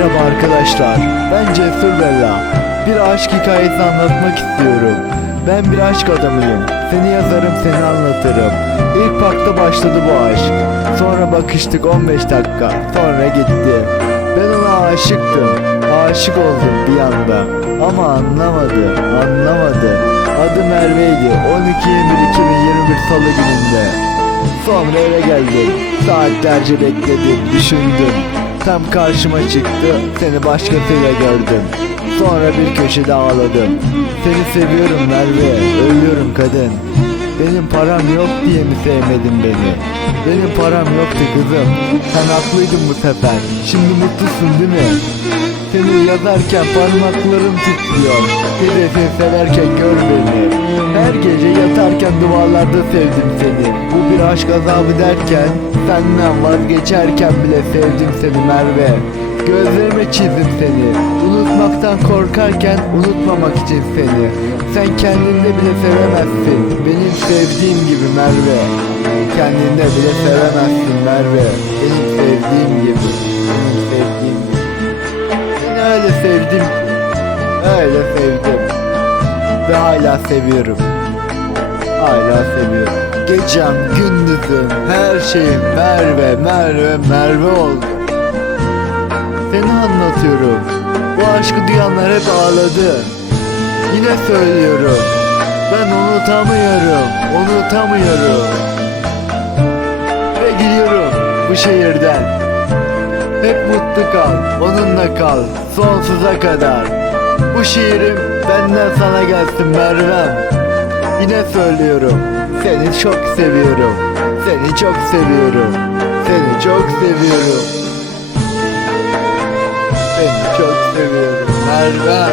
Merhaba arkadaşlar, ben Cesur Bella. Bir aşk hikayesi anlatmak istiyorum. Ben bir aşk adamıyım. Seni yazarım, seni anlatırım. İlk parkta başladı bu aşk. Sonra bakıştık 15 dakika, sonra gitti. Ben ona aşıktım. Aşık oldum bir anda. Ama anlamadı, anlamadı. Adı Merve'ydi. 12-21-2021 Salı gününde. Sonra eve geldim. Saatlerce bekledim, düşündüm. Tam karşıma çıktı, seni başkasıyla gördüm. Sonra bir köşede ağladım. Seni seviyorum Merve, ölüyorum kadın. Benim param yok diye mi sevmedin beni? Benim param yoktu kızım. Sen haklıydın bu sefer. Şimdi mutlusun değil mi? Seni yazarken parmaklarım titriyor. Hedefi severken gör beni. Yatarken duvarlarda sevdim seni. Bu bir aşk azabı derken senden vazgeçerken bile sevdim seni Merve. Gözlerime çizdim seni. Unutmaktan korkarken unutmamak için seni. Sen kendinde bile sevemezsin. Benim sevdiğim gibi Merve. Kendinde bile sevemezsin Merve. Benim sevdiğim gibi. Benim sevdiğim gibi. Seni öyle sevdim öyle sevdim ve hala seviyorum. Hala seviyorum. Gecem, gündüzüm, her şeyim Merve, Merve, Merve oldu. Seni anlatıyorum. Bu aşkı duyanlar hep ağladı. Yine söylüyorum. Ben unutamıyorum, unutamıyorum. Ve gidiyorum bu şehirden. Hep mutlu kal, onunla kal, sonsuza kadar. Bu şiirim benden sana gelsin Mervem. Yine söylüyorum, seni çok seviyorum. Seni çok seviyorum. Seni çok seviyorum. Seni çok seviyorum Mervem.